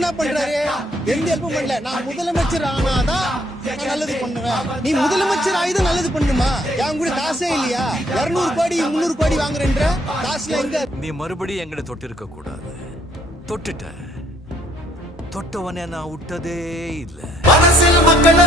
என்ன பண்றாரு? எந்த ஹெல்ப்பும் பண்ணல. நான் முதலமைச்சர் ஆனாதான் நான் நல்லது பண்ணுவேன். நீ முதலமைச்சர் ஆயுதம் நல்லது பண்ணுமா? என் கூட காசே இல்லையா? இருநூறு கோடி முந்நூறு கோடி வாங்குறேன்ற காசுல எங்க நீ மறுபடியும் எங்களை தொட்டிருக்க கூடாது. தொட்டுட்ட. தொட்டவனே நான் விட்டதே இல்லை. மனசில் மக்களை